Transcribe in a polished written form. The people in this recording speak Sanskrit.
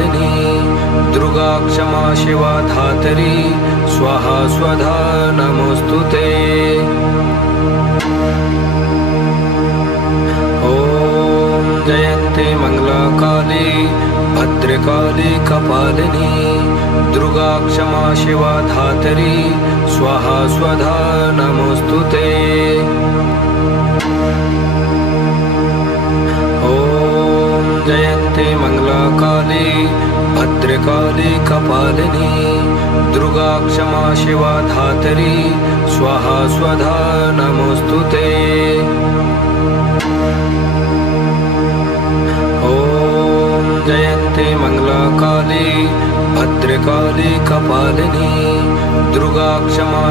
कपालिनी दुर्गा क्षमा शिवा धात्री स्वाहा स्वधा नमोस्तुते। ॐ जयन्ती मंगलाकाली भद्रकाली कपालिनी दुर्गा क्षमा शिवा धात्री स्वाहा स्वधा नमोस्तुते। ॐ जयन्ती मंगलाकाली भद्रकाली कपालिनी दुर्गा क्षमा शिवा धात्री स्वाहा स्वधा नमोस्तुते। ॐ जयन्ती मंगलाकाली भद्रकाली कपालिनी दुर्गा क्षमा